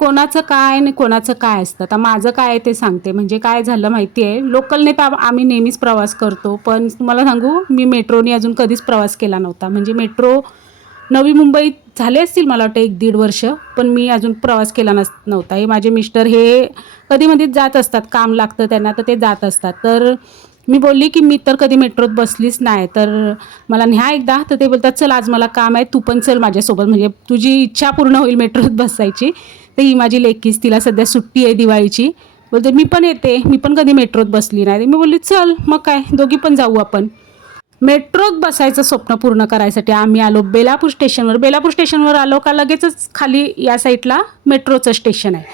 कोणाचं काय आणि कोणाचं काय असतं? आता माझं काय आहे ते सांगते. म्हणजे काय झालं माहिती आहे? लोकलने तर आम्ही नेहमीच प्रवास करतो. पण तुम्हाला सांगू मी मेट्रोने अजून कधीच प्रवास केला नव्हता. म्हणजे मेट्रो नवी मुंबईत झाले असतील मला वाटतं एक दीड वर्ष. पण मी अजून प्रवास केला नस नव्हता. हे माझे मिस्टर हे कधी जात असतात. काम लागतं त्यांना तर ते जात असतात. तर मी बोलली की मी तर कधी मेट्रोत बसलीच नाही. तर मला न्या एकदा. तर ते बोलतात चल आज मला काम आहे. तू पण चल माझ्यासोबत. म्हणजे तुझी इच्छा पूर्ण होईल मेट्रोत बसायची. तर ही माझी लेकीस तिला सध्या सुट्टी आहे दिवाळीची. बोलते मी पण येते. मी पण कधी मेट्रोत बसली नाही. मी बोलली चल मग काय? दोघी पण जाऊ आपण. मेट्रोत बसायचं स्वप्न पूर्ण करायसाठी आम्ही आलो बेलापूर स्टेशनवर. बेलापूर स्टेशनवर आलो का लगेचच खाली या साईडला मेट्रोचं स्टेशन आहे.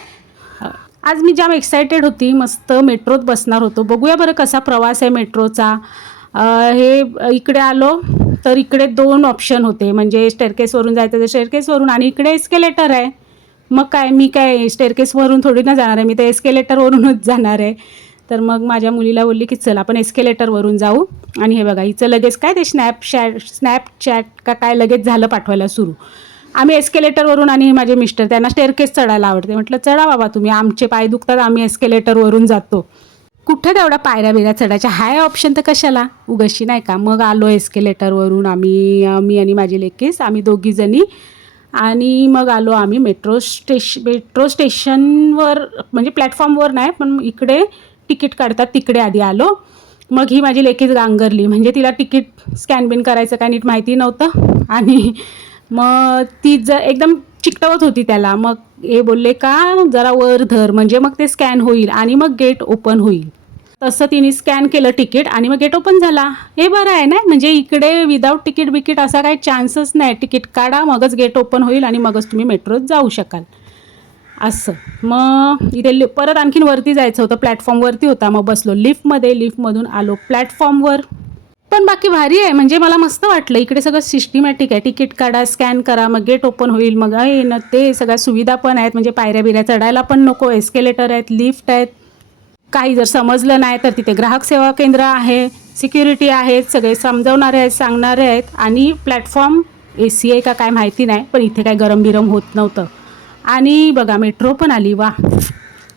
आज मी जाम एक्सायटेड होती. मस्त मेट्रोत बसणार होतो. बघूया बरं कसा प्रवास आहे मेट्रोचा. हे इकडे आलो तर इकडे दोन ऑप्शन होते. म्हणजे स्टेअरकेसवरून जायचं तर स्टेअरकेसवरून आणि इकडे एस्केलेटर आहे. मग काय मी काय स्टेअरकेसवरून थोडी ना जाणार आहे. मी तर एस्केलेटरवरूनच जाणार आहे. तर मग माझ्या मुलीला बोलली की चल आपण एस्केलेटरवरून जाऊ. आणि हे बघा हिचं लगेच काय ते स्नॅपचॅट स्नॅपचॅट का काय लगेच झालं पाठवायला सुरू. आम्ही एस्केलेटरवरून आणि माझे मिस्टर त्यांना स्टेअरकेस चढायला आवडते. म्हटलं चढा बाबा तुम्ही आमचे पाय दुखतात आम्ही एस्केलेटरवरून जातो. कुठं तेवढा पायऱ्या बिऱ्या चढायच्या? हाय ऑप्शन तर कशाला? उगशी नाही का? मग आलो एस्केलेटरवरून आम्ही मी आणि माझे लेकीस आम्ही दोघीजणी आणि मग आलो आम्ही मेट्रो स्टेश मेट्रो स्टेशनवर म्हणजे प्लॅटफॉर्मवर नाही पण इकडे तिकीट काढतात तिकडे आधी आलो. मग ही माझी लेखीच गांगरली. म्हणजे तिला तिकीट स्कॅन बिन करायचं काय नीट माहिती नव्हतं. आणि मग ती जर एकदम चिकटवत होती त्याला. मग हे बोलले का? जरा वर धर. म्हणजे मग ते स्कॅन होईल आणि मग गेट ओपन होईल. तसं तिने स्कॅन केलं तिकीट आणि मग गेट ओपन झाला. हे बरं आहे ना? म्हणजे इकडे विदाऊट तिकीट बिकीट असा काही चान्सच नाही. तिकीट काढा मगच गेट ओपन होईल आणि मगच तुम्ही मेट्रोत जाऊ शकाल. असं. मग इथे लि- परत आणखीन वरती जायचं होतं. प्लॅटफॉर्मवरती होता. मग बसलो लिफ्टमध्ये. लिफ्टमधून आलो प्लॅटफॉर्मवर पण बाकी भारी आहे. म्हणजे मला मस्त वाटलं. इकडे सगळं सिस्टमॅटिक आहे. तिकीट काढा स्कॅन करा मग गेट ओपन होईल. मग आहे ना ते सगळ्या सुविधा पण आहेत. म्हणजे पायऱ्या बिऱ्या चढायला पण नको. एस्केलेटर आहेत लिफ्ट आहेत. काही जर समजलं नाही तर तिथे ग्राहक सेवा केंद्र आहे सिक्युरिटी आहेत सगळे समजवणारे आहेत सांगणारे आहेत आणि प्लॅटफॉर्म ए सी आहे का काय माहिती नाही पण इथे काय गरम बिरम होत नव्हतं. आणि बघा मेट्रो पण आली वा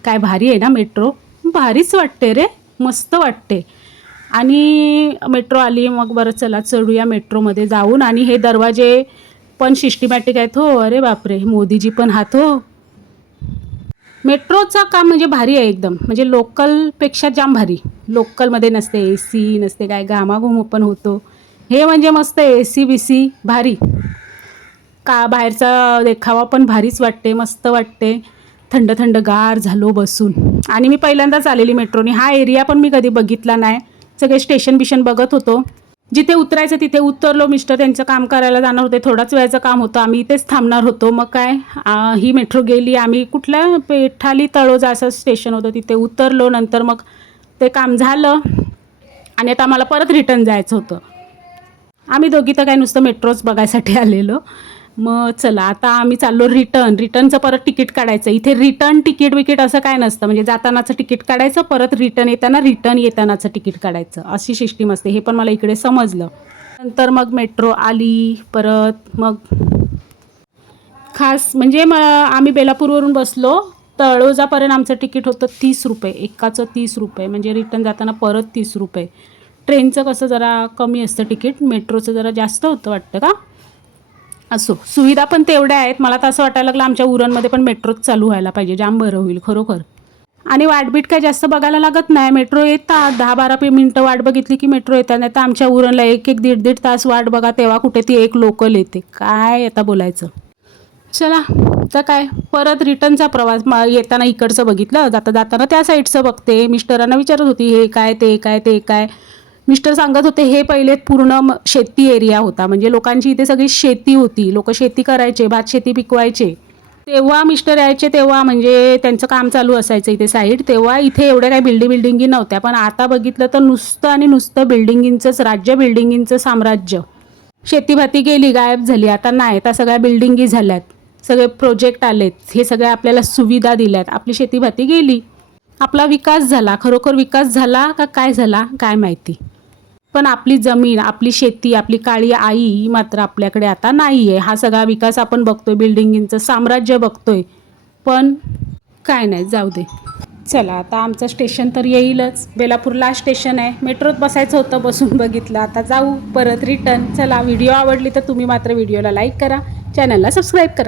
काय भारी आहे ना मेट्रो भारीच वाटते रे मस्त वाटते. आणि मेट्रो आली मग बरं चला चढूया मेट्रोमध्ये जाऊन. आणि हे दरवाजे पण सिस्टमॅटिक आहेत. हो अरे बापरे मोदीजी पण हात हो. मेट्रोचं काम म्हणजे भारी आहे एकदम. म्हणजे लोकलपेक्षा जाम भारी. लोकलमध्ये नसते ए सी नसते काय घामाघूम पण होतो. हे म्हणजे मस्त ए सी बी सी भारी. का बाहेरचा देखावा पण भारीच वाटते मस्त वाटते. थंड थंड गार झालो बसून. आणि मी पहिल्यांदाच आलेली मेट्रोनी. हा एरिया पण मी कधी बघितला नाही. सगळे स्टेशन बिशन बघत होतो. जिथे उतरायचं तिथे उतरलो. मिस्टर त्यांचं काम करायला जाणार होते. थोडाच वेळाचं काम होतं. आम्ही इथेच थांबणार होतो. मग काय? ही मेट्रो गेली. आम्ही कुठल्या पेठाली तळोजा असं स्टेशन होतं. तिथे उतरलो. नंतर मग ते काम झालं. आणि आता आम्हाला परत रिटर्न जायचं होतं. आम्ही दोघी तर काय नुसतं मेट्रोच बघायसाठी आलेलो. मग चला आता आम्ही चाललो रिटर्न रिटर्नचं परत तिकीट काढायचं. इथे रिटर्न तिकीट विकीट असं काय नसतं. म्हणजे जातानाचं तिकीट काढायचं परत रिटर्न येताना रिटर्न येतानाचं तिकीट काढायचं. अशी सिस्टीम असते. हे पण मला इकडे समजलं. नंतर मग मेट्रो आली परत मग खास म्हणजे मग आम्ही बेलापूरवरून बसलो. तळोजापर्यंत आमचं तिकीट होतं तीस रुपये. एकाचं तीस रुपये. म्हणजे रिटर्न जाताना परत तीस रुपये. ट्रेनचं कसं जरा कमी असतं तिकीट. मेट्रोचं जरा जास्त होतं वाटतं का? असो. सुविधा पण तेवढ्या आहेत. मला तर असं वाटायला लागलं आमच्या उरणमध्ये पण मेट्रोच चालू व्हायला पाहिजे. जाम बरं होईल खरोखर. आणि वाटबीट काय जास्त बघायला लागत नाही. मेट्रो येतात. दहा बारा पे मिनटं वाट बघितली की मेट्रो येतात. नाही तर आमच्या उरणला एक एक दीड दीड तास वाट बघा. तेव्हा कुठे ती एक लोकल येते. काय आता बोलायचं? चला तर काय? परत रिटर्नचा प्रवास. म येताना इकडचं बघितलं. जाता जाताना त्या साईडचं बघते. मिस्टरांना विचारत होती हे काय ते काय ते काय? मिस्टर सांगत होते हे पहिले पूर्ण म- शेती एरिया होता. म्हणजे लोकांची इथे सगळी शेती होती. लोक शेती करायचे भात शेती पिकवायचे. तेव्हा मिस्टर यायचे तेव्हा म्हणजे त्यांचं काम चालू असायचं इथे साईड. तेव्हा इथे एवढ्या काही बिल्डिंग बिल्डिंगी नव्हत्या. पण आता बघितलं तर नुसतं आणि नुसतं बिल्डिंगींचंच राज्य बिल्डिंगींचं साम्राज्य. शेतीभाती गेली गायब झाली. आता नाही आता सगळ्या बिल्डिंगी झाल्यात. सगळे प्रोजेक्ट आलेत. हे सगळ्या आपल्याला सुविधा दिल्यात. आपली शेतीभाती गेली. आपला विकास झाला. खरोखर विकास झाला का काय झाला? काय माहिती. पण आपली जमीन आपली शेती आपली काळी आई ही मात्र आपल्याकडे आता नाही आहे हा सगळा विकास आपण बघतोय बिल्डिंगींचं साम्राज्य बघतोय. पण काय नाही जाऊ दे. चला आता आमचं स्टेशन तर येईलच. बेलापूरला स्टेशन आहे. मेट्रोत बसायचं होतं बसून बघितलं. आता जाऊ परत रिटर्न चला व्हिडिओ आवडली तर तुम्ही मात्र व्हिडिओला लाईक करा. चॅनलला सबस्क्राईब करा.